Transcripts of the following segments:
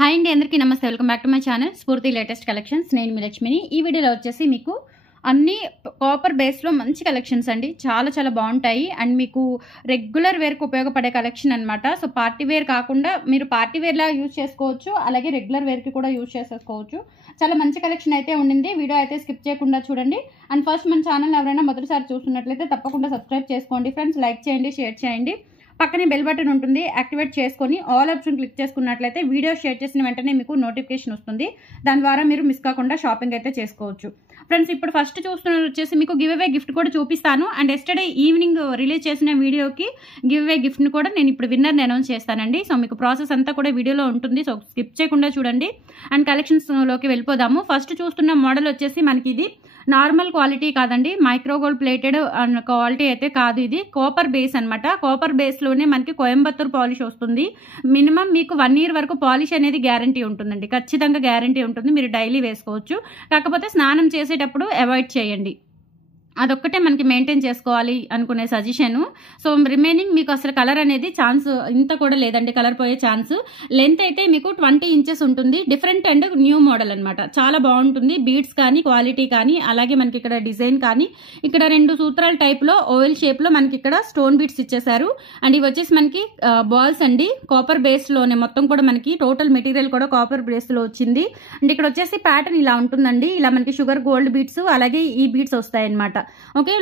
Hi అండి, అందరికీ నమస్తే. Welcome back to my channel స్ఫూర్తి లేటెస్ట్ కలెక్షన్స్. నేను మీ లక్ష్మిని. ఈ వీడియోలో వచ్చేసి మీకు అన్ని కాపర్ బేస్లో మంచి కలెక్షన్స్ అండి. చాలా చాలా బాగుంటాయి అండ్ మీకు రెగ్యులర్ వేర్కి ఉపయోగపడే కలెక్షన్ అనమాట. సో పార్టీ వేర్ కాకుండా మీరు పార్టీ వేర్లా యూజ్ చేసుకోవచ్చు, అలాగే రెగ్యులర్ వేర్కి కూడా యూజ్ చేసేసుకోవచ్చు. చాలా మంచి కలెక్షన్ అయితే ఉండింది. వీడియో అయితే స్కిప్ చేయకుండా చూడండి. అండ్ ఫస్ట్ మన ఛానల్ ఎవరైనా మొదటిసారి చూస్తున్నట్లయితే తప్పకుండా సబ్స్క్రైబ్ చేసుకోండి ఫ్రెండ్స్. లైక్ చేయండి, షేర్ చేయండి. పక్కనే బెల్ బటన్ ఉంటుంది, యాక్టివేట్ చేసుకొని ఆల్ ఆప్షన్ క్లిక్ చేసుకున్నట్లయితే వీడియో షేర్ చేసిన వెంటనే మీకు నోటిఫికేషన్ వస్తుంది. దాని ద్వారా మీరు మిస్ కాకుండా షాపింగ్ అయితే చేసుకోవచ్చు ఫ్రెండ్స్. ఇప్పుడు ఫస్ట్ చూస్తున్నది వచ్చేసి మీకు గివ్ అవే గిఫ్ట్ కూడా చూపిస్తాను. అండ్ ఎస్టర్డే ఈవినింగ్ రిలీజ్ చేసిన వీడియోకి గివ్ అవే గిఫ్ట్ని కూడా నేను ఇప్పుడు విన్నర్ని అనౌన్స్ చేస్తానండి. సో మీకు ప్రాసెస్ అంతా కూడా వీడియోలో ఉంటుంది. సో స్కిప్ చేయకుండా చూడండి. అండ్ కలెక్షన్స్లోకి వెళ్ళిపోదాము. ఫస్ట్ చూస్తున్న మోడల్ వచ్చేసి మనకి ఇది నార్మల్ క్వాలిటీ కాదండి, మైక్రోగోల్డ్ ప్లేటెడ్ అండ్ క్వాలిటీ అయితే కాదు. ఇది కాపర్ బేస్ అనమాట. కాపర్ బేస్లోనే మనకి కోయంబత్తూర్ పాలిష్ వస్తుంది. మినిమం మీకు 1 year వరకు పాలిష్ అనేది గ్యారంటీ ఉంటుందండి, ఖచ్చితంగా గ్యారంటీ ఉంటుంది. మీరు డైలీ వేసుకోవచ్చు, కాకపోతే స్నానం చేసేటప్పుడు అవాయిడ్ చేయండి. అదొక్కటే మనకి మెయింటైన్ చేసుకోవాలి అనుకునే సజెషను. సో రిమైనింగ్ మీకు అసలు కలర్ అనేది ఛాన్స్ ఇంత కూడా లేదండి, కలర్ పోయే ఛాన్స్. లెంత్ అయితే మీకు 20 inches ఉంటుంది. డిఫరెంట్ అండ్ న్యూ మోడల్ అనమాట. చాలా బాగుంటుంది. బీడ్స్ కానీ క్వాలిటీ కానీ అలాగే మనకి ఇక్కడ డిజైన్ కానీ ఇక్కడ 2 సూత్రాల టైప్లో ఓవెల్ షేప్లో మనకి ఇక్కడ స్టోన్ బీడ్స్ ఇచ్చేసారు. అండ్ ఇవి వచ్చేసి మనకి బాల్స్ అండి, కాపర్ బేస్లోనే మొత్తం కూడా మనకి టోటల్ మెటీరియల్ కూడా కాపర్ బేస్లో వచ్చింది. అండ్ ఇక్కడ వచ్చేసి ప్యాటర్న్ ఇలా ఉంటుందండి. ఇలా మనకి షుగర్ గోల్డ్ బీడ్స్ అలాగే ఈ బీడ్స్ వస్తాయి అనమాట. ఓకే,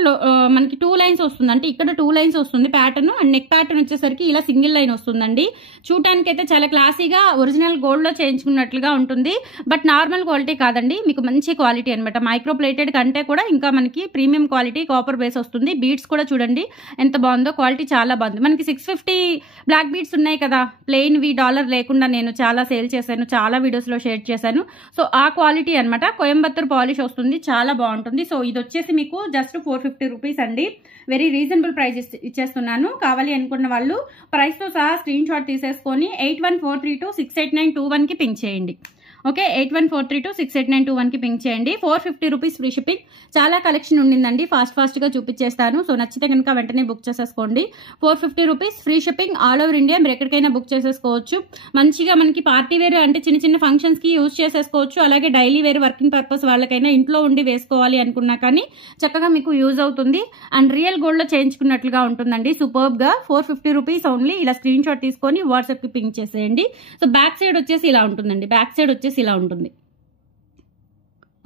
మనకి 2 lines వస్తుంది. అంటే ఇక్కడ 2 lines వస్తుంది ప్యాటర్న్. అండ్ నెక్ ప్యాటర్న్ వచ్చేసరికి ఇలా సింగిల్ లైన్ వస్తుందండి. చూడటానికి అయితే చాలా క్లాసీగా ఒరిజినల్ గోల్డ్ లో చేయించుకున్నట్లుగా ఉంటుంది. బట్ నార్మల్ క్వాలిటీ కాదండి, మీకు మంచి క్వాలిటీ అనమాట. మైక్రో ప్లేటెడ్ కంటే కూడా ఇంకా మనకి ప్రీమియం క్వాలిటీ కాపర్ బేస్ వస్తుంది. బీడ్స్ కూడా చూడండి ఎంత బాగుందో, క్వాలిటీ చాలా బాగుంది. మనకి 650 బ్లాక్ బీడ్స్ ఉన్నాయి కదా, ప్లెయిన్ వి డాలర్ లేకుండా నేను చాలా సేల్ చేశాను, చాలా వీడియోస్ లో షేర్ చేశాను. సో ఆ క్వాలిటీ అనమాట. కోయంబత్తూర్ పాలిష్ వస్తుంది, చాలా బాగుంటుంది. సో ఇది వచ్చేసి మీకు జస్ట్ 450 రూపీస్ అండి. వెరీ రీజనబుల్ ప్రైస్ ఇచ్చేస్తున్నాను. కావాలి అనుకున్న వాళ్ళు ప్రైస్ తో సహా స్క్రీన్ షాట్ తీసేసుకొని 8143268921 కి పింక్ చేయండి. ఓకే, 8143268921 కి పింక్ చేయండి. 450 రూపీస్ ఫ్రీ షిప్పింగ్. చాలా కలెక్షన్ ఉండిందండి, ఫాస్ట్ గా చూపించేస్తాను. సో నచ్చితే కనుక వెంటనే బుక్ చేసేసుకోండి. 450 rupees free shipping. All over India మీరు ఎక్కడికైనా బుక్ చేసేసుకోవచ్చు. మంచిగా మనకి పార్టీ వేర్ అంటే చిన్న చిన్న ఫంక్షన్స్ కి యూజ్ చేసేసుకోవచ్చు. అలాగే డైలీ వేర్ వర్కింగ్ పర్పస్ వాళ్ళకైనా ఇంట్లో ఉండి వేసుకోవాలి అనుకున్నా కానీ చక్కగా మీకు యూజ్ అవుతుంది. అండ్ రియల్ గోల్డ్ లో చేయించుకున్నట్లుగా ఉంటుందండి. సూపర్బ్ గా 450 రూపీస్ ఓన్లీ. ఇలా స్క్రీన్ షాట్ తీసుకొని వాట్సాప్ కి పింక్ చేసేయండి. సో బ్యాక్ సైడ్ వచ్చేసి ఇలా ఉంటుందండి. బ్యాక్ సైడ్ వచ్చేసి ఇలా ఉంటుంది.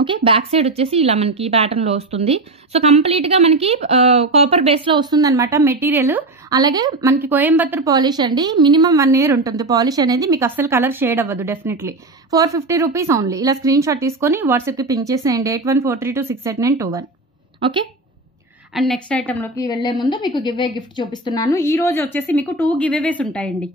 ఓకే, బ్యాక్ సైడ్ వచ్చేసి ఇలా మనకి ప్యాటర్న్ లో వస్తుంది. సో కంప్లీట్ గా మనకి కాపర్ బేస్ లో వస్తుంది అనమాట మెటీరియల్. అలాగే మనకి కోయంబత్తూర్ పాలిష్ అండి. మినిమం 1 year ఉంటుంది పాలిష్ అనేది. మీకు అస్సలు కలర్ షేడ్ అవ్వదు డెఫినెట్లీ. 450 rupees only. ఇలా స్క్రీన్ షాట్ తీసుకొని వాట్సాప్ కి పింక్ చేసేయండి. 8143268921. ఓకే, అండ్ నెక్స్ట్ ఐటెంలోకి వెళ్లే ముందు మీకు గివ్ అవే గిఫ్ట్ చూపిస్తున్నాను. ఈ రోజు వచ్చేసి మీకు 2 గివ్ అవేస్ ఉంటాయండి.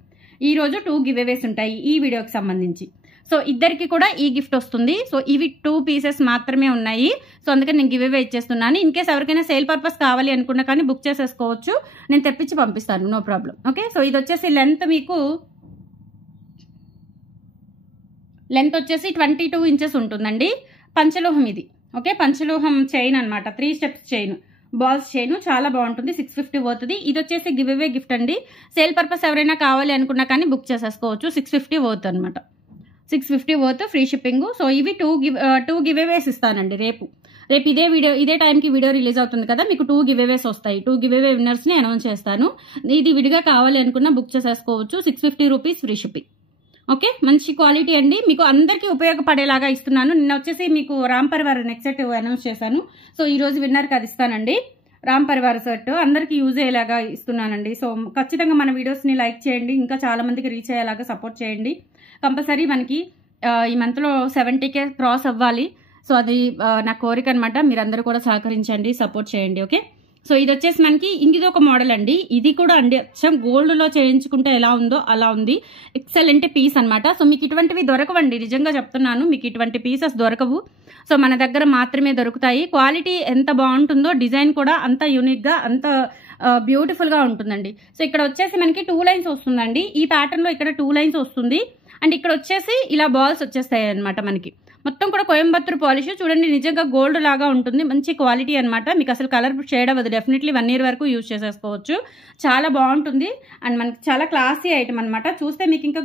ఈ రోజు 2 గివ్ అవేస్ ఉంటాయి ఈ వీడియోకి సంబంధించి. సో ఇద్దరికి కూడా ఈ గిఫ్ట్ వస్తుంది. సో ఇవి 2 pieces మాత్రమే ఉన్నాయి. సో అందుకని నేను గివ్ అవే ఇచ్చేస్తున్నాను. ఇన్ కేస్ ఎవరికైనా సేల్ పర్పస్ కావాలి అనుకున్నా కానీ బుక్ చేసేసుకోవచ్చు, నేను తెప్పించి పంపిస్తాను, నో ప్రాబ్లం. ఓకే, సో ఇది వచ్చేసి లెంత్ మీకు లెంత్ వచ్చేసి 22 inches ఉంటుందండి. పంచలోహం ఇది. ఓకే, పంచలోహం చైన్ అనమాట. 3 steps చైన్, బాల్స్ చైన్, చాలా బాగుంటుంది. 650 పోతుంది. ఇది వచ్చేసి గివ్ అవే గిఫ్ట్ అండి. సేల్ పర్పస్ ఎవరైనా కావాలి అనుకున్నా కానీ బుక్ చేసేసుకోవచ్చు. 650 పోతుంది అనమాట. 650 పోతు ఫ్రీ షిప్పింగ్. సో ఇవి 2 గివ్ అవేస్ ఇస్తానండి రేపు ఇదే టైంకి వీడియో రిలీజ్ అవుతుంది కదా, మీకు 2 గివ్ అవేస్ వస్తాయి. 2 గివ్ అవే విన్నర్స్ని అనౌన్స్ చేస్తాను. ఇది విడిగా కావాలి అనుకున్నా బుక్ చేసేసుకోవచ్చు. 650 రూపీస్ ఫ్రీ షిప్పింగ్. ఓకే, మంచి క్వాలిటీ అండి, మీకు అందరికీ ఉపయోగపడేలాగా ఇస్తున్నాను. నిన్న వచ్చేసి మీకు Ram Parivar neck set announce చేశాను. సో ఈ రోజు విన్నర్కి అది ఇస్తానండి. రామ్ పరివార్ సెట్ అందరికీ యూజ్ అయ్యేలాగా ఇస్తున్నానండి. సో ఖచ్చితంగా మన వీడియోస్ని లైక్ చేయండి, ఇంకా చాలా మందికి రీచ్ అయ్యేలాగా సపోర్ట్ చేయండి. కంపల్సరీ మనకి ఈ మంత్లో 70K క్రాస్ అవ్వాలి. సో అది నా కోరిక అనమాట. మీరందరూ కూడా సహకరించండి, సపోర్ట్ చేయండి. ఓకే, సో ఇది వచ్చేసి మనకి ఇది ఒక మోడల్ అండి. ఇది కూడా అండి అచ్చం గోల్డ్ లో చేయించుకుంటే ఎలా ఉందో అలా ఉంది. ఎక్సలెంట్ పీస్ అనమాట. సో మీకు ఇటువంటివి దొరకవండి, నిజంగా చెప్తున్నాను, మీకు ఇటువంటి పీసెస్ దొరకవు. సో మన దగ్గర మాత్రమే దొరుకుతాయి. క్వాలిటీ ఎంత బాగుంటుందో డిజైన్ కూడా అంత యూనిక్ గా అంత బ్యూటిఫుల్ గా ఉంటుందండి. సో ఇక్కడ వచ్చేసి మనకి 2 lines వస్తుందండి. ఈ ప్యాటర్న్ లో ఇక్కడ 2 lines వస్తుంది. అండ్ ఇక్కడ వచ్చేసి ఇలా బాల్స్ వచ్చేస్తాయి అనమాట మనకి. మొత్తం కూడా కోయంబత్తూర్ పాలిష్ చూడండి, నిజంగా గోల్డ్ లాగా ఉంటుంది, మంచి క్వాలిటీ అనమాట. మీకు అసలు కలర్ షేడ్ అవ్వదు, డెఫినెట్లీ 1 year వరకు యూజ్ చేసేసుకోవచ్చు. చాలా బాగుంటుంది అండ్ మనకి చాలా క్లాసీ ఐటమ్ అనమాట. చూస్తే మీకు ఇంకా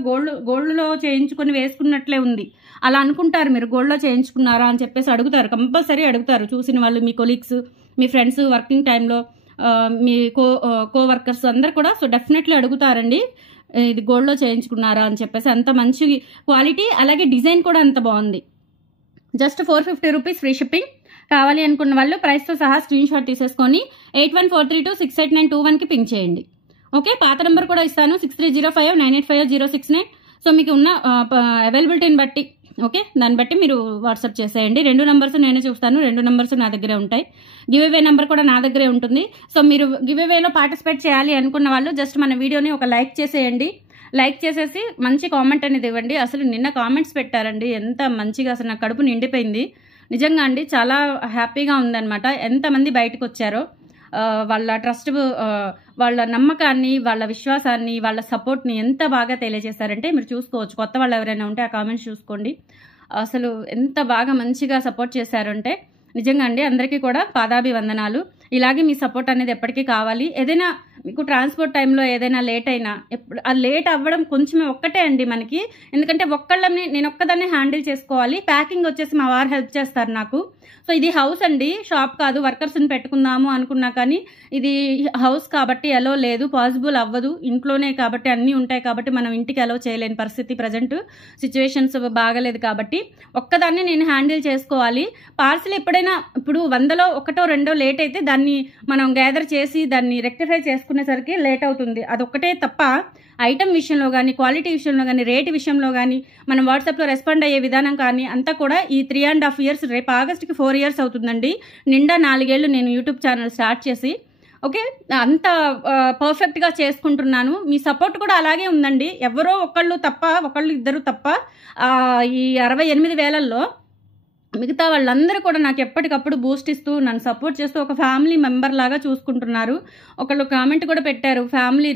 గోల్డ్లో చేయించుకొని వేసుకున్నట్లే ఉంది అలా అనుకుంటారు. మీరు గోల్డ్లో చేయించుకున్నారా అని చెప్పేసి అడుగుతారు, కంపల్సరీ అడుగుతారు చూసిన వాళ్ళు, మీ కొలీగ్స్, మీ ఫ్రెండ్స్, వర్కింగ్ టైంలో మీ కో వర్కర్స్ అందరు కూడా. సో డెఫినెట్లీ అడుగుతారండి ఇది గోల్డ్లో చేయించుకున్నారా అని చెప్పేసి. అంత మంచి క్వాలిటీ, అలాగే డిజైన్ కూడా అంత బాగుంది. Just 450 rupees free shipping. కావాలి అనుకున్న వాళ్ళు ప్రైస్తో సహా స్క్రీన్ షాట్ తీసేసుకొని 8143268921కి పింక్ చేయండి. ఓకే, పాత నెంబర్ కూడా ఇస్తాను 6305985069. సో మీకు ఉన్న అవైలబిలిటీని బట్టి, ఓకే, దాన్ని బట్టి మీరు వాట్సాప్ చేసేయండి. 2 నెంబర్స్ నేనే చూస్తాను, 2 నెంబర్స్ నా దగ్గరే ఉంటాయి. గివ్ అవే నెంబర్ కూడా నా దగ్గరే ఉంటుంది. సో మీరు గివ్ అవేలో పార్టిసిపేట్ చేయాలి అనుకున్న వాళ్ళు జస్ట్ మన వీడియోని ఒక లైక్ చేసేయండి. లైక్ చేసేసి మంచి కామెంట్ అనేది ఇవ్వండి. అసలు నిన్న కామెంట్స్ పెట్టారండి, ఎంత మంచిగా, అసలు నా కడుపు నిండిపోయింది నిజంగా అండి. చాలా హ్యాపీగా ఉందన్నమాట. ఎంతమంది బయటకు వచ్చారో వాళ్ళ ట్రస్ట్, వాళ్ళ నమ్మకాన్ని, వాళ్ళ విశ్వాసాన్ని, వాళ్ళ సపోర్ట్ని ఎంత బాగా తెలియజేశారంటే మీరు చూసుకోవచ్చు. కొత్త వాళ్ళు ఎవరైనా ఉంటే ఆ కామెంట్స్ చూసుకోండి. అసలు ఎంత బాగా మంచిగా సపోర్ట్ చేశారంటే నిజంగా అండి, అందరికీ కూడా పాదాభివందనాలు. ఇలాగే మీ సపోర్ట్ అనేది ఎప్పటికీ కావాలి. ఏదైనా మీకు ట్రాన్స్పోర్ట్ టైంలో ఏదైనా లేట్ అయినా, ఆ లేట్ అవ్వడం కొంచెమే ఒక్కటే అండి మనకి, ఎందుకంటే ఒక్కళ్ళని నేను ఒక్కదాన్ని హ్యాండిల్ చేసుకోవాలి. ప్యాకింగ్ వచ్చేసి మా వారు హెల్ప్ చేస్తారు నాకు. సో ఇది హౌస్ అండి, షాప్ కాదు. వర్కర్స్ని పెట్టుకుందాము అనుకున్నా కానీ ఇది హౌస్ కాబట్టి అలో లేదు, పాసిబుల్ అవ్వదు. ఇంట్లోనే కాబట్టి అన్నీ ఉంటాయి కాబట్టి మనం ఇంటికి అలో చేయలేని పరిస్థితి, ప్రజెంట్ సిచ్యువేషన్స్ బాగలేదు కాబట్టి ఒక్కదాన్ని నేను హ్యాండిల్ చేసుకోవాలి. పార్సిల్ ఎప్పుడైనా ఇప్పుడు 100లో 1, 2 లేట్ అయితే దాన్ని మనం గ్యాదర్ చేసి దాన్ని రెక్టిఫై చేసుకునేసరికి లేట్ అవుతుంది. అదొక్కటే తప్ప ఐటమ్ విషయంలో కానీ, క్వాలిటీ విషయంలో కానీ, రేట్ విషయంలో కానీ, మనం వాట్సాప్లో రెస్పాండ్ అయ్యే విధానం కానీ అంతా కూడా ఈ 3.5 years, రేపు ఆగస్టుకి 4 years అవుతుందండి. నిండా 4 ఏళ్ళు నేను యూట్యూబ్ ఛానల్ స్టార్ట్ చేసి. ఓకే, అంత పర్ఫెక్ట్గా చేసుకుంటున్నాను. మీ సపోర్ట్ కూడా అలాగే ఉందండి. ఎవరో ఒకళ్ళు తప్ప, ఒకళ్ళు ఇద్దరు తప్ప ఈ 68,000లో మిగతా వాళ్ళందరూ కూడా నాకు ఎప్పటికప్పుడు బూస్ట్ ఇస్తూ నన్ను సపోర్ట్ చేస్తూ ఒక ఫ్యామిలీ మెంబర్ లాగా చూసుకుంటున్నారు. ఒకళ్ళు కామెంట్ కూడా పెట్టారు, ఫ్యామిలీ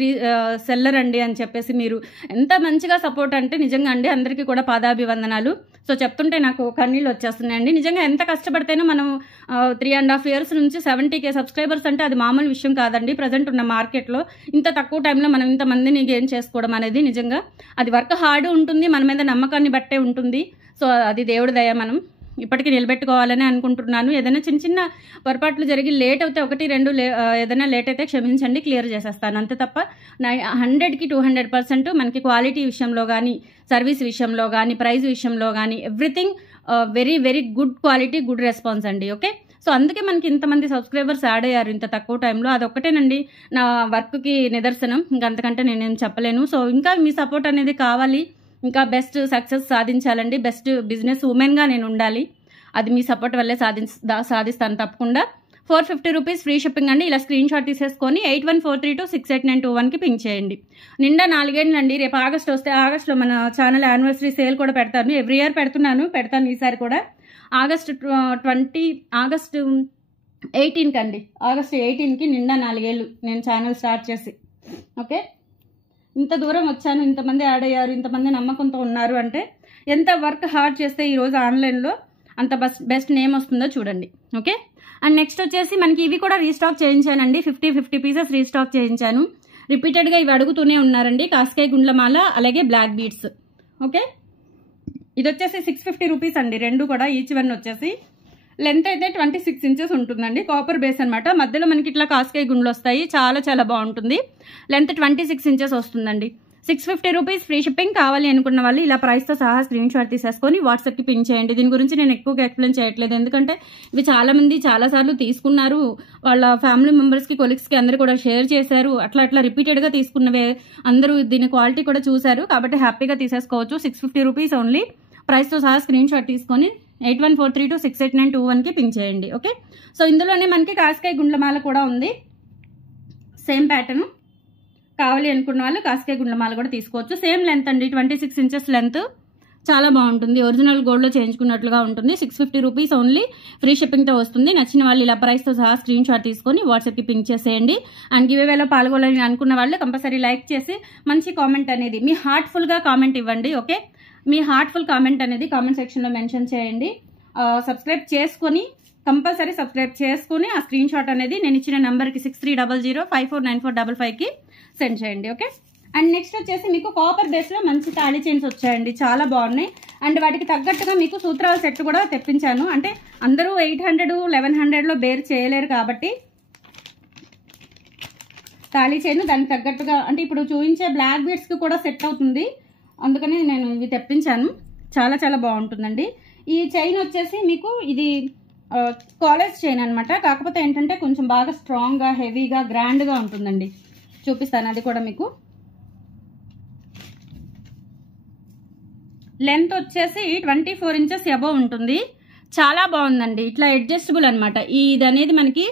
సెల్లర్ అండి అని చెప్పేసి. మీరు ఎంత మంచిగా సపోర్ట్ అంటే నిజంగా అండి, అందరికీ కూడా పాదాభివందనాలు. సో చెప్తుంటే నాకు కన్నీళ్ళు వచ్చేస్తున్నాయండి. నిజంగా ఎంత కష్టపడితేనో మనం 3.5 years నుంచి 70K సబ్స్క్రైబర్స్ అంటే అది మామూలు విషయం కాదండి. ప్రజెంట్ ఉన్న మార్కెట్లో ఇంత తక్కువ టైంలో మనం ఇంతమందిని గెయిన్ చేసుకోవడం అనేది నిజంగా అది వర్క్ హార్డ్ ఉంటుంది, మన మీద నమ్మకాన్ని బట్టే ఉంటుంది. సో అది దేవుడి దయ, మనం ఇప్పటికీ నిలబెట్టుకోవాలని అనుకుంటున్నాను. ఏదైనా చిన్న చిన్న పొరపాట్లు జరిగి లేట్ అవుతే 1, 2 ఏదైనా లేట్ అయితే క్షమించండి, క్లియర్ చేసేస్తాను అంతే తప్ప 100కి 200% మనకి క్వాలిటీ విషయంలో కానీ, సర్వీస్ విషయంలో కానీ, ప్రైస్ విషయంలో కానీ everything very very good quality, good response అండి. ఓకే, సో అందుకే మనకి ఇంతమంది సబ్స్క్రైబర్స్ యాడ్ అయ్యారు ఇంత తక్కువ టైంలో. అదొక్కటేనండి నా వర్క్కి నిదర్శనం, ఇంకంతకంటే నేనేం చెప్పలేను. సో ఇంకా మీ సపోర్ట్ అనేది కావాలి, ఇంకా బెస్ట్ సక్సెస్ సాధించాలండి. బెస్ట్ బిజినెస్ ఉమెన్గా నేను ఉండాలి, అది మీ సపోర్ట్ వల్లే సాధిస్తాను తప్పకుండా. 450 రూపీస్ ఫ్రీ షిప్పింగ్ అండి. ఇలా స్క్రీన్ షాట్ తీసేసుకొని 8143268921కి పింక్ చేయండి. నిండా 4 ఏళ్ళు అండి. రేపు ఆగస్ట్ వస్తే ఆగస్టులో మన ఛానల్ యానివర్సరీ సేల్ కూడా పెడతాను. ఎవ్రీ ఇయర్ పెడతాను ఈసారి కూడా. ఆగస్ట్ 18కి అండి, ఆగస్ట్ 18కి నిండా 4 ఏళ్ళు నేను ఛానల్ స్టార్ట్ చేసి. ఓకే, ఇంత దూరం వచ్చాను, ఇంతమంది యాడ్ అయ్యారు, ఇంతమంది నమ్మకంతో ఉన్నారు అంటే ఎంత వర్క్ హార్డ్ చేస్తే ఈరోజు ఆన్లైన్లో అంత బెస్ట్ నేమ్ వస్తుందో చూడండి. ఓకే, అండ్ నెక్స్ట్ వచ్చేసి మనకి ఇవి కూడా రీస్టాక్ చేయించానండి. 50 పీసెస్ రీస్టాక్ చేయించాను. రిపీటెడ్గా ఇవి అడుగుతూనే ఉన్నారండి. కాస్కాయ గుండ్లమాల, అలాగే బ్లాక్ బీడ్స్. ఓకే, ఇది వచ్చేసి 650 రూపీస్ అండి. 2 కూడా ఈచ్ వన్ వచ్చేసి. లెంత్ అయితే 26 inches ఉంటుందండి. కాపర్ బేస్ అనమాట. మధ్యలో మనకి ఇట్లా కాస్కాయ గుండ్లు వస్తాయి. చాలా చాలా బాగుంటుంది. లెంత్ 26 inches వస్తుందండి. 650 రూపీస్ ఫ్రీ షిప్పింగ్. కావాలి అనుకున్న వాళ్ళు ఇలా ప్రైస్తో సహా స్క్రీన్ షాట్ తీసేసుకొని వాట్సాప్కి పింక్ చేయండి. దీని గురించి నేను ఎక్కువగా ఎక్స్ప్లెయిన్ చేయట్లేదు, ఎందుకంటే ఇవి చాలామంది చాలాసార్లు తీసుకున్నారు. వాళ్ళ ఫ్యామిలీ మెంబర్స్కి, కొలీగ్స్కి అందరూ కూడా షేర్ చేశారు. అట్లా రిపీటెడ్గా తీసుకున్నవే అందరూ దీని క్వాలిటీ కూడా చూశారు కాబట్టి హ్యాపీగా తీసేసుకోవచ్చు. 650 రూపీస్ ఓన్లీ. ప్రైస్తో సహా స్క్రీన్ షాట్ తీసుకొని 8143268921కి పింక్ చేయండి. ఓకే, సో ఇందులోనే మనకి కాస్కాయ గుండ్లమాల కూడా ఉంది, సేమ్ ప్యాటర్న్. కావాలి అనుకున్న వాళ్ళు కాస్కాయ గుండ్లమాల కూడా తీసుకోవచ్చు. సేమ్ లెంత్ అండి, 26 inches లెంత్. చాలా బాగుంటుంది, ఒరిజినల్ గోల్డ్లో చేయించుకున్నట్లుగా ఉంటుంది. 650 రూపీస్ ఓన్లీ. ఫ్రీ షిప్పింగ్తో వస్తుంది. నచ్చిన వాళ్ళు ఇలా ప్రైస్తో సహా స్క్రీన్ షాట్ తీసుకొని వాట్సాప్కి పింక్ చేసేయండి. అండ్ గివ్ అవేలో పాల్గొనాలని అనుకున్న వాళ్ళు కంపల్సరీ లైక్ చేసి మంచి కామెంట్ అనేది మీ హార్ట్ఫుల్గా కామెంట్ ఇవ్వండి. ఓకే, మీ హార్ట్ఫుల్ కామెంట్ అనేది కామెంట్ సెక్షన్లో మెన్షన్ చేయండి. సబ్స్క్రైబ్ చేసుకొని కంపల్సరీ సబ్స్క్రైబ్ చేసుకుని ఆ స్క్రీన్ షాట్ అనేది నేను ఇచ్చిన నెంబర్కి 6300549455కి సెండ్ చేయండి. ఓకే. అండ్ నెక్స్ట్ వచ్చేసి మీకు కాపర్ బేస్లో మంచి తాళీ చైన్స్ వచ్చాయండి, చాలా బాగున్నాయి. అండ్ వాటికి తగ్గట్టుగా మీకు సూత్రాల సెట్ కూడా తెప్పించాను. అంటే అందరూ 800 1100లో బేర్ చేయలేరు కాబట్టి తాళీ చైన్ దానికి తగ్గట్టుగా అంటే ఇప్పుడు చూపించే బ్లాక్ బీడ్స్కి కూడా సెట్ అవుతుంది, అందుకని నేను ఇవి తెప్పించాను. చాలా చాలా బాగుంటుందండి. ఈ చైన్ వచ్చేసి మీకు ఇది కాలేజ్ చైన్ అనమాట. కాకపోతే ఏంటంటే కొంచెం బాగా స్ట్రాంగ్గా హెవీగా గ్రాండ్గా ఉంటుందండి. చూపిస్తాను అది కూడా మీకు. లెంత్ వచ్చేసి 24 ఇంచెస్ అబవ్ ఉంటుంది. చాలా బాగుందండి. ఇట్లా అడ్జస్టబుల్ అనమాట. ఇది అనేది మనకి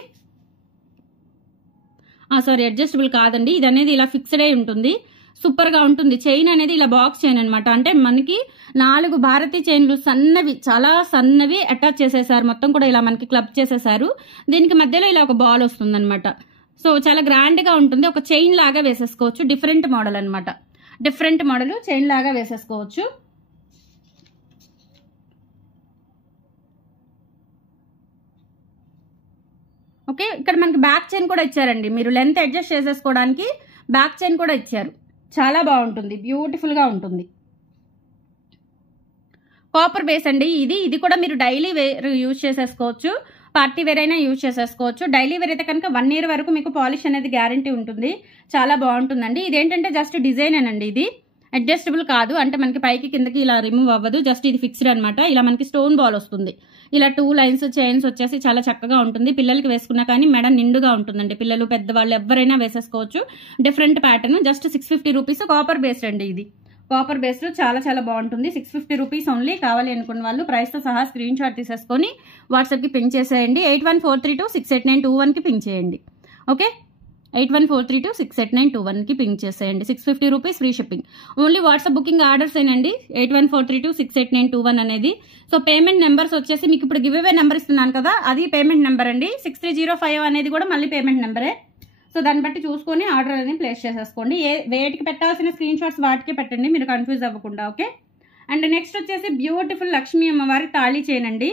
అడ్జస్టబుల్ కాదండి, ఇది అనేది ఇలా ఫిక్స్డ్ అయి ఉంటుంది. సూపర్గా ఉంటుంది. చైన్ అనేది ఇలా బాక్స్ చైన్ అనమాట. అంటే మనకి 4 భారతీ చైన్లు సన్నవి, చాలా సన్నవి అటాచ్ చేసేసారు. మొత్తం కూడా ఇలా మనకి క్లబ్ చేసేసారు. దీనికి మధ్యలో ఇలా ఒక బాల్ వస్తుంది అనమాట. సో చాలా గ్రాండ్గా ఉంటుంది. ఒక చైన్ లాగా వేసేసుకోవచ్చు. డిఫరెంట్ మోడల్ అనమాట. డిఫరెంట్ మోడల్ చైన్ లాగా వేసేసుకోవచ్చు. ఓకే. ఇక్కడ మనకి బ్యాక్ చైన్ కూడా ఇచ్చారండి. మీరు లెంత్ అడ్జస్ట్ చేసేసుకోవడానికి బ్యాక్ చైన్ కూడా ఇచ్చారు. చాలా బాగుంటుంది, బ్యూటిఫుల్గా ఉంటుంది. కాపర్ బేస్ అండి ఇది కూడా మీరు డైలీ వేర్ యూజ్ చేసేసుకోవచ్చు, పార్టీ వేర్ అయినా యూజ్ చేసేసుకోవచ్చు. డైలీ వేర్ అయితే కనుక 1 year వరకు మీకు పాలిష్ అనేది గ్యారంటీ ఉంటుంది. చాలా బాగుంటుందండి. ఇదేంటంటే జస్ట్ డిజైన్ అనండి, ఇది అడ్జస్టబుల్ కాదు. అంటే మనకి పైకి కిందకి ఇలా రిమూవ్ అవ్వదు, జస్ట్ ఇది ఫిక్స్డ్ అనమాట. ఇలా మనకి స్టోన్ బాల్ వస్తుంది. ఇలా 2 లైన్స్ చైన్స్ వచ్చేసి చాలా చక్కగా ఉంటుంది. పిల్లలకి వేసుకున్నా కానీ మెడ నిండుగా ఉంటుందండి. పిల్లలు పెద్దవాళ్ళు ఎవరైనా వేసేసుకోవచ్చు. Different pattern. Just 650 rupees. Copper based అండి ఇది. కాపర్ బేస్డ్ చాలా చాలా బాగుంటుంది. 650 రూపీస్ ఓన్లీ. కావాలి అనుకున్న వాళ్ళు ప్రైస్తో సహా స్క్రీన్ షాట్ తీసేసుకొని వాట్సాప్కి పింక్ చేసేయండి. 8143268921కి పింక్ చేయండి. ఓకే. 8143268921కి పింక్ చేసేయండి. 650 rupees free shipping. Only WhatsApp booking orders ఏనండి 8143268921 అనేది. సో పేమెంట్ నెంబర్స్ వచ్చేసి మీకు ఇప్పుడు గివ్ అవే నెంబర్ ఇస్తున్నాను కదా, అది పేమెంట్ నెంబర్ అండి. 6305 అనేది కూడా మళ్ళీ పేమెంట్ నెంబరే. సో దాన్ని బట్టి చూసుకొని ఆర్డర్ అనేది ప్లేస్ చేసేసుకోండి. వేటికి పెట్టాల్సిన స్క్రీన్ షాట్స్ వాటికే పెట్టండి, మీరు కన్ఫ్యూజ్ అవ్వకుండా. ఓకే. అండ్ నెక్స్ట్ వచ్చేసి బ్యూటిఫుల్ లక్ష్మీ అమ్మవారి తాళీ చైన్ అండి.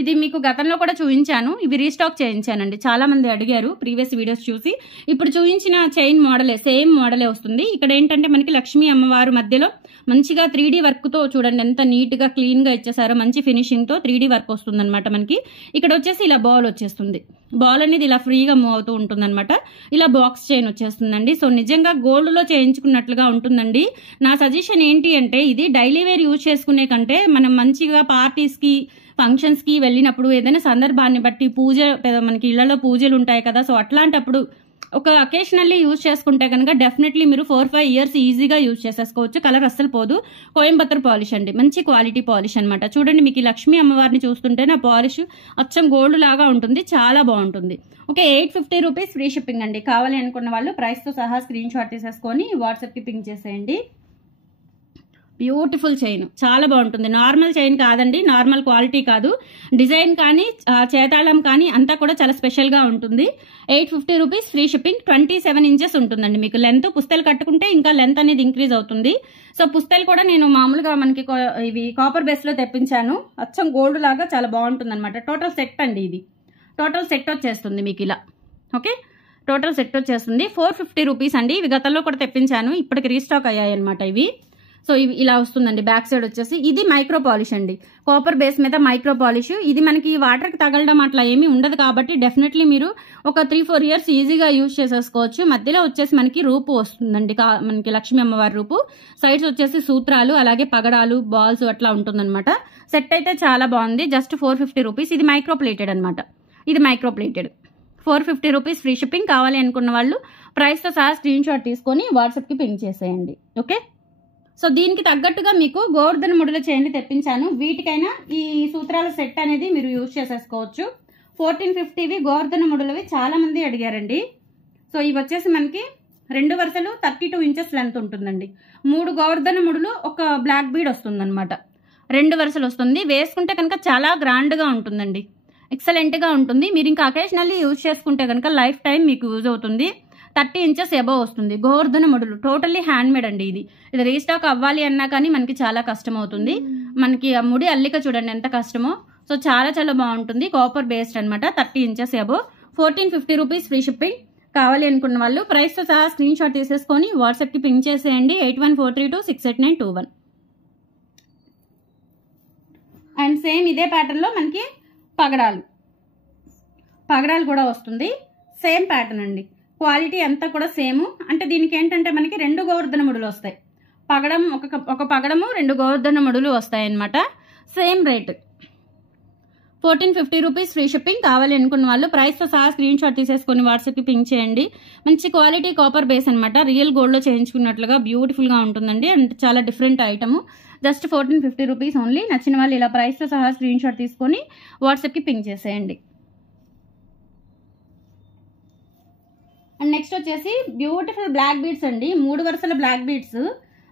ఇది మీకు గతంలో కూడా చూపించాను. ఇవి రీస్టాక్ చేయించానండి. చాలా మంది అడిగారు ప్రీవియస్ వీడియోస్ చూసి. ఇప్పుడు చూపించిన చైన్ మోడలే, సేమ్ మోడలే వస్తుంది. ఇక్కడ ఏంటంటే మనకి లక్ష్మీ అమ్మవారు మధ్యలో మంచిగా 3D వర్క్తో చూడండి ఎంత నీట్గా క్లీన్గా ఇచ్చేసారో. మంచి ఫినిషింగ్తో 3D వర్క్ వస్తుంది అనమాట మనకి. ఇక్కడ వచ్చేసి ఇలా బాల్ వచ్చేస్తుంది. బాల్ అనేది ఇలా ఫ్రీగా మూవ్ అవుతూ ఉంటుందన్నమాట. ఇలా బాక్స్ చైన్ వచ్చేస్తుందండి. సో నిజంగా గోల్డ్లో చేయించుకున్నట్లుగా ఉంటుందండి. నా సజెషన్ ఏంటి అంటే ఇది డైలీ వేర్ యూజ్ చేసుకునే కంటే మనం మంచిగా పార్టీస్కి ఫంక్షన్స్కి వెళ్ళినప్పుడు ఏదైనా సందర్భాన్ని బట్టి మనకి ఇళ్లలో పూజలు ఉంటాయి కదా, సో అట్లాంటప్పుడు ఒక అకేషనల్లీ యూజ్ చేసుకుంటే కనుక డెఫినెట్లీ మీరు 4-5 years ఈజీగా యూజ్ చేసేసుకోవచ్చు. కలర్ అస్సలు పోదు. కోయంబత్తూర్ పాలిష్ అండి, మంచి క్వాలిటీ పాలిష్ అనమాట. చూడండి మీకు ఈ లక్ష్మీ అమ్మవారిని చూస్తుంటే నా పాలిష్ అచ్చం గోల్డ్ లాగా ఉంటుంది. చాలా బాగుంటుంది. ఓకే. 850 రూపీస్ ఫ్రీ షిప్పింగ్ అండి. కావాలి అనుకున్న వాళ్ళు ప్రైస్తో సహా స్క్రీన్ షాట్ తీసేసుకొని వాట్సాప్కి పింక్ చేసేయండి. బ్యూటిఫుల్ చైన్, చాలా బాగుంటుంది. నార్మల్ చైన్ కాదండి, నార్మల్ క్వాలిటీ కాదు. డిజైన్ కానీ చేతాళం కానీ అంతా కూడా చాలా స్పెషల్గా ఉంటుంది. 850 రూపీస్ ఫ్రీ షిప్పింగ్. 27 inches ఉంటుందండి మీకు లెంత్. పుస్తలు కట్టుకుంటే ఇంకా లెంత్ అనేది ఇంక్రీజ్ అవుతుంది. సో పుస్తలు కూడా నేను మామూలుగా మనకి ఇవి కాపర్ బేస్లో తెప్పించాను. అచ్చం గోల్డ్ లాగా చాలా బాగుంటుంది అనమాట. టోటల్ సెట్ అండి ఇది. టోటల్ సెట్ వచ్చేస్తుంది మీకు ఇలా. ఓకే. టోటల్ సెట్ వచ్చేస్తుంది. 450 రూపీస్ అండి. ఇవి గతంలో కూడా తెప్పించాను, ఇప్పటికి రీస్టాక్ అయ్యాయి అనమాట ఇవి. సో ఇవి ఇలా వస్తుందండి. బ్యాక్ సైడ్ వచ్చేసి ఇది మైక్రో పాలిష్ అండి. కాపర్ బేస్ మీద మైక్రో పాలిష్. ఇది మనకి వాటర్కి తగలడం అట్లా ఏమీ ఉండదు కాబట్టి డెఫినెట్లీ మీరు ఒక 3-4 years ఈజీగా యూజ్ చేసేసుకోవచ్చు. మధ్యలో వచ్చేసి మనకి రూపు వస్తుందండి, మనకి లక్ష్మీ అమ్మవారి రూపు. సైడ్స్ వచ్చేసి సూత్రాలు, అలాగే పగడాలు, బాల్స్ అట్లా ఉంటుందన్నమాట. సెట్ అయితే చాలా బాగుంది. Just 450 rupees. ఇది మైక్రో ప్లేటెడ్ అనమాట. ఇది micro plated. 450 rupees free shipping. కావాలి అనుకున్న వాళ్ళు ప్రైస్తో సహా స్క్రీన్ షాట్ తీసుకొని వాట్సాప్కి పింక్ చేసేయండి. ఓకే. సో దీనికి తగ్గట్టుగా మీకు గోవర్ధన ముడుల చైన్లు తెప్పించాను. వీటికైనా ఈ సూత్రాల సెట్ అనేది మీరు యూజ్ చేసేసుకోవచ్చు. 1450వి గోవర్ధన ముడులవి చాలా మంది అడిగారండి. సో ఇవి వచ్చేసి మనకి 2 వరుసలు 32 inches లెంత్ ఉంటుందండి. 3 గోవర్ధన ముడులు, ఒక బ్లాక్ బీడ్ వస్తుందన్నమాట. 2 వరుసలు వస్తుంది. వేసుకుంటే కనుక చాలా గ్రాండ్గా ఉంటుందండి, ఎక్సలెంట్గా ఉంటుంది. మీరు ఇంకా అకేషనల్లీ యూజ్ చేసుకుంటే కనుక లైఫ్ టైం మీకు యూజ్ అవుతుంది. 30 ఇంచెస్ అబవ్ వస్తుంది. గోవర్ధన ముడులు టోటల్లీ హ్యాండ్ మేడ్ అండి. ఇది రీస్టాక్ అవ్వాలి అన్నా కానీ మనకి చాలా కష్టం అవుతుంది. మనకి ఆ ముడి అల్లిక చూడండి ఎంత కష్టమో. సో చాలా చాలా బాగుంటుంది. కాపర్ బేస్డ్ అనమాట. 30 inches above. 1450 rupees free shipping. కావాలి అనుకున్న వాళ్ళు ప్రైస్తో సహా స్క్రీన్ షాట్ తీసేసుకొని వాట్సాప్కి పింక్ చేసేయండి 8143268921. అండ్ సేమ్ ఇదే ప్యాటర్న్లో మనకి పగడాలు కూడా వస్తుంది. సేమ్ ప్యాటర్న్ అండి. క్వాలిటీ అంతా కూడా సేమ్. అంటే దీనికి ఏంటంటే మనకి 2 గోవర్ధన ముడులు వస్తాయి. పగడం ఒక పగడము 2 గోవర్ధన ముడులు వస్తాయి అన్నమాట. Same rate 1450 rupees free shipping. కావాలి అనుకున్న వాళ్ళు ప్రైస్తో సహా స్క్రీన్ షాట్ తీసేసుకొని వాట్సాప్కి పింక్ చేయండి. మంచి క్వాలిటీ కాపర్ బేస్ అనమాట. రియల్ గోల్డ్లో చేయించుకున్నట్లుగా బ్యూటిఫుల్గా ఉంటుందండి. అండ్ చాలా different item. Just 1450 rupees only. నచ్చిన వాళ్ళు ఇలా ప్రైస్తో సహా స్క్రీన్ షాట్ తీసుకొని వాట్సాప్కి పింక్ చేసేయండి. అండ్ నెక్స్ట్ వచ్చేసి బ్యూటిఫుల్ బ్లాక్ బీడ్స్ అండి. 3 వరుసల బ్లాక్ బీడ్స్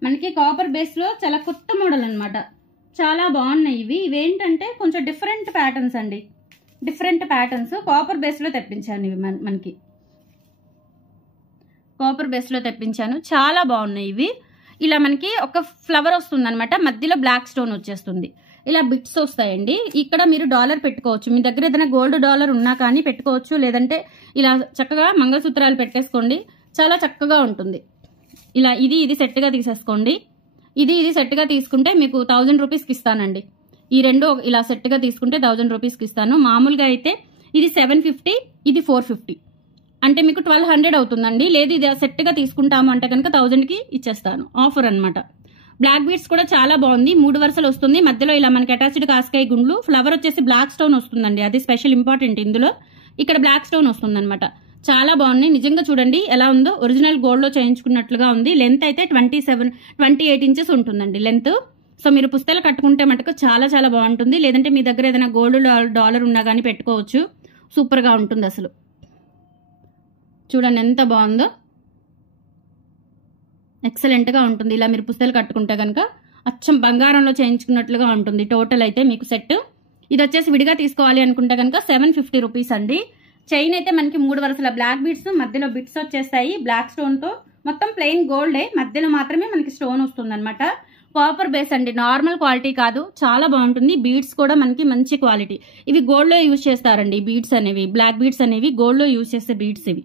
మనకి కాపర్ బేస్లో చాలా కొత్త మోడల్ అనమాట. చాలా బాగున్నాయి ఇవి. ఇవేంటంటే కొంచెం డిఫరెంట్ ప్యాటర్న్స్ అండి. డిఫరెంట్ ప్యాటర్న్స్ కాపర్ బేస్లో తెప్పించాను. ఇవి మనకి కాపర్ బేస్లో తెప్పించాను. చాలా బాగున్నాయి ఇవి. ఇలా మనకి ఒక ఫ్లవర్ వస్తుంది అనమాట. మధ్యలో బ్లాక్ స్టోన్ వచ్చేస్తుంది. ఇలా బిట్స్ వస్తాయండి. ఇక్కడ మీరు డాలర్ పెట్టుకోవచ్చు. మీ దగ్గర ఏదైనా గోల్డ్ డాలర్ ఉన్నా కానీ పెట్టుకోవచ్చు. లేదంటే ఇలా చక్కగా మంగళసూత్రాలు పెట్టేసుకోండి. చాలా చక్కగా ఉంటుంది. ఇలా ఇది సెట్గా తీసేసుకోండి. ఇది సెట్గా తీసుకుంటే మీకు 1000 రూపీస్కి ఇస్తానండి. ఈ రెండు ఇలా సెట్గా తీసుకుంటే 1000 రూపీస్కి ఇస్తాను. మామూలుగా అయితే ఇది 750, ఇది 450. అంటే మీకు 1200 అవుతుందండి. లేదు ఇది సెట్గా తీసుకుంటాము అంటే కనుక 1000కి ఇచ్చేస్తాను. ఆఫర్ అనమాట. బ్లాక్ బీడ్స్ కూడా చాలా బాగుంది. 3 వరుసలు వస్తుంది. మధ్యలో ఇలా మనకి అటాచ్డ్ కాస్కాయ గుండ్లు. ఫ్లవర్ వచ్చేసి బ్లాక్ స్టోన్ వస్తుందండి. అది స్పెషల్ ఇంపార్టెంట్ ఇందులో. ఇక్కడ బ్లాక్ స్టోన్ వస్తుంది అనమాట. చాలా బాగున్నాయి. నిజంగా చూడండి ఎలా ఉందో. ఒరిజినల్ గోల్డ్లో చేయించుకున్నట్లుగా ఉంది. లెంత్ అయితే 28 ఇంచెస్ ఉంటుందండి లెంత్. సో మీరు పుస్తకాలు కట్టుకుంటే మటుకు చాలా చాలా బాగుంటుంది. లేదంటే మీ దగ్గర ఏదైనా గోల్డ్ డాలర్ ఉన్నా కానీ పెట్టుకోవచ్చు. సూపర్గా ఉంటుంది అసలు. చూడండి ఎంత బాగుందో. ఎక్సలెంట్గా ఉంటుంది. ఇలా మీరు పుస్తకాలు కట్టుకుంటే కనుక అచ్చం బంగారంలో చేయించుకున్నట్లుగా ఉంటుంది. టోటల్ అయితే మీకు సెట్. ఇది వచ్చేసి విడిగా తీసుకోవాలి అనుకుంటే కనుక 750 రూపీస్ అండి. చైన్ అయితే మనకి 3 వరుసల బ్లాక్ బీడ్స్, మధ్యలో బిట్స్ వచ్చేస్తాయి బ్లాక్ స్టోన్తో. మొత్తం ప్లెయిన్ గోల్డే, మధ్యలో మాత్రమే మనకి స్టోన్ వస్తుంది అనమాట. కాపర్ బేస్ అండి. నార్మల్ క్వాలిటీ కాదు. చాలా బాగుంటుంది. బీడ్స్ కూడా మనకి మంచి క్వాలిటీ. ఇవి గోల్డ్లో యూజ్ చేస్తారండి. బీడ్స్ అనేవి, బ్లాక్ బీడ్స్ అనేవి గోల్డ్లో యూజ్ చేసే బీడ్స్ ఇవి.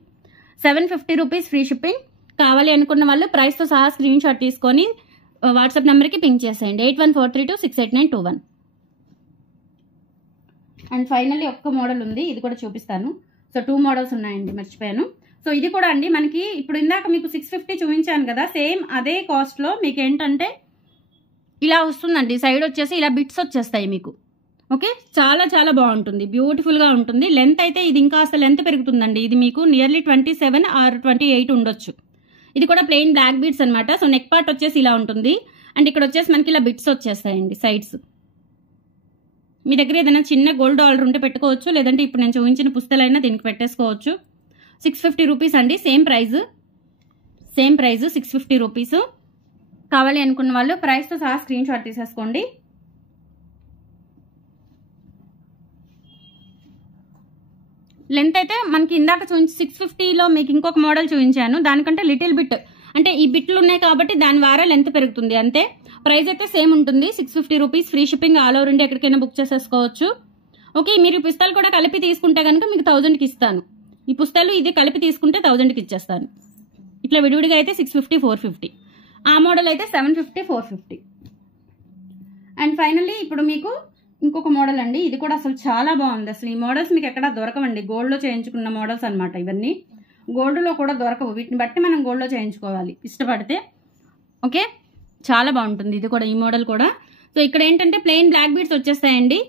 750 రూపీస్ ఫ్రీ షిప్పింగ్. కావాలి అనుకున్న వాళ్ళు ప్రైస్తో సహా స్క్రీన్ షాట్ తీసుకొని వాట్సాప్ నెంబర్కి పింక్ చేసేయండి 8143268921. అండ్ ఫైనల్లీ ఒక్క మోడల్ ఉంది. ఇది కూడా చూపిస్తాను. సో 2 మోడల్స్ ఉన్నాయండి, మర్చిపోయాను. సో ఇది కూడా అండి మనకి ఇప్పుడు ఇందాక మీకు 650 చూపించాను కదా, సేమ్ అదే కాస్ట్లో మీకు ఏంటంటే ఇలా వస్తుందండి. సైడ్ వచ్చేసి ఇలా బిట్స్ వచ్చేస్తాయి మీకు. ఓకే, చాలా చాలా బాగుంటుంది. బ్యూటిఫుల్గా ఉంటుంది. లెంత్ అయితే ఇది ఇంకా అసలు లెంత్ పెరుగుతుందండి. ఇది మీకు నియర్లీ 27 or 28 ఉండొచ్చు. ఇది కూడా ప్లెయిన్ బ్లాక్ బీడ్స్ అనమాట. సో నెక్ పార్ట్ వచ్చేసి ఇలా ఉంటుంది. అండ్ ఇక్కడ వచ్చేసి మనకి ఇలా బిట్స్ వచ్చేస్తాయండి సైడ్స్. మీ దగ్గర ఏదైనా చిన్న గోల్డ్ డాలర్ ఉంటే పెట్టుకోవచ్చు. లేదంటే ఇప్పుడు నేను చూపించిన పుస్తకాలైనా దీనికి పెట్టేసుకోవచ్చు. 650 రూపీస్ అండి. Same price 650 rupees. కావాలి అనుకున్న వాళ్ళు ప్రైస్తో సహా స్క్రీన్ షాట్ తీసేసుకోండి. లెంత్ అయితే మనకి ఇందాక 650లో మీకు ఇంకొక మోడల్ చూపించాను. దానికంటే లిటిల్ బిట్, అంటే ఈ బిట్లు ఉన్నాయి కాబట్టి దాని ద్వారా లెంత్ పెరుగుతుంది అంతే. ప్రైస్ అయితే సేమ్ ఉంటుంది. 650 rupees. Free shipping. All over India ఎక్కడికైనా బుక్ చేసేసుకోవచ్చు. ఓకే, మీరు ఈ పుస్తకాలు కూడా కలిపి తీసుకుంటే కనుక మీకు 1000కి ఇస్తాను. ఈ పుస్తకాలు ఇది కలిపి తీసుకుంటే 1000కి ఇచ్చేస్తాను. ఇట్లా విడివిడిగా అయితే 650, 450. ఆ మోడల్ అయితే 750, 450. అండ్ ఫైనల్లీ ఇప్పుడు మీకు ఇంకొక మోడల్ అండి. ఇది కూడా అసలు చాలా బాగుంది. అసలు ఈ మోడల్స్ మీకు ఎక్కడ దొరకవండి. గోల్డ్లో చేయించుకున్న మోడల్స్ అనమాట ఇవన్నీ. గోల్డ్లో కూడా దొరకవు. వీటిని బట్టి మనం గోల్డ్లో చేయించుకోవాలి ఇష్టపడితే. ఓకే, చాలా బాగుంటుంది ఇది కూడా, ఈ మోడల్ కూడా. సో ఇక్కడ ఏంటంటే ప్లెయిన్ బ్లాక్ బీడ్స్ వచ్చేస్తాయండి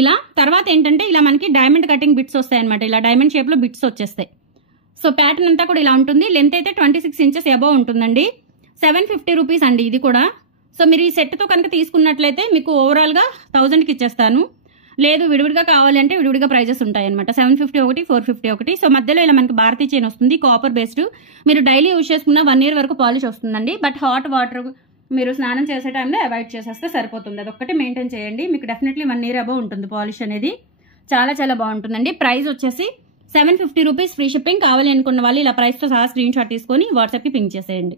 ఇలా. తర్వాత ఏంటంటే ఇలా మనకి డైమండ్ కటింగ్ బిట్స్ వస్తాయి అనమాట. ఇలా డైమండ్ షేప్లో బిట్స్ వచ్చేస్తాయి. సో ప్యాటర్న్ అంతా కూడా ఇలా ఉంటుంది. లెంత్ అయితే 26 ఇంచెస్ అబవ్ ఉంటుందండి. 750 రూపీస్ అండి ఇది కూడా. సో మీరు ఈ సెట్తో కనుక తీసుకున్నట్లయితే మీకు ఓవరాల్గా 1000కి ఇచ్చేస్తాను. లేదు విడివిడిగా కావాలి అంటే విడివిడిగా ప్రైజెస్ ఉంటాయి అనమాట. 750 ఒకటి, 450 ఒకటి. సో మధ్యలో ఇలా మనకి భారతీ చైన్ వస్తుంది, కాపర్ బేస్డ్. మీరు డైలీ యూజ్ చేసుకున్న 1 year వరకు పాలిష్ వస్తుందండి. బట్ హాట్ వాటర్ మీరు స్నానం చేసే టైంలో అవాయిడ్ చేసేస్తే సరిపోతుంది. అదొక్కటి మెయింటైన్ చేయండి. మీకు డెఫినెట్లీ 1 year అబవ్ ఉంటుంది పాలిష్ అనేది. చాలా చాలా బాగుంటుందండి. ప్రైస్ వచ్చేసి 750 రూపీస్ ఫ్రీ షిప్పింగ్. కావాలి అనుకున్న వాళ్ళు ఇలా ప్రైస్తో సహా స్క్రీన్ షాట్ తీసుకొని వాట్సాప్కి పింక్ చేసేయండి.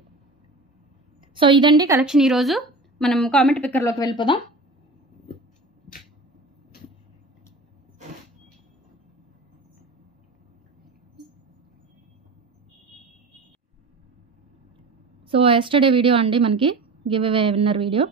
సో ఇదండి కలెక్షన్. ఈరోజు మనం కామెంట్ పిక్కర్లోకి వెళ్ళిపోదాం. సో ఎస్టర్డే వీడియో అండి మనకి give away winner video.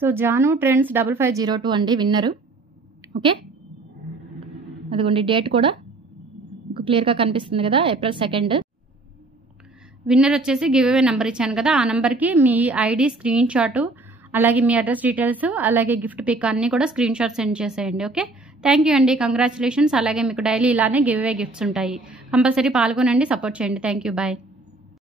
So జాను ట్రెండ్స్ 5502 అండి విన్నరు. ఓకే, అదిగోండి డేట్ కూడా క్లియర్గా కనిపిస్తుంది కదా, April 2. విన్నర్ వచ్చేసి గివ్ అవే నెంబర్ ఇచ్చాను కదా, ఆ నెంబర్కి మీ ఐడి స్క్రీన్ షాటు, అలాగే మీ అడ్రస్ డీటెయిల్స్, అలాగే గిఫ్ట్ పిక్ అన్నీ కూడా స్క్రీన్ షాట్ సెండ్ చేసేయండి. ఓకే, థ్యాంక్ యూ అండి, కంగ్రాచులేషన్స్. అలాగే మీకు డైలీ ఇలానే గివ్ అవే గిఫ్ట్స్ ఉంటాయి. కంపల్సరీ పాల్గొనండి, సపోర్ట్ చేయండి. Thank you, bye.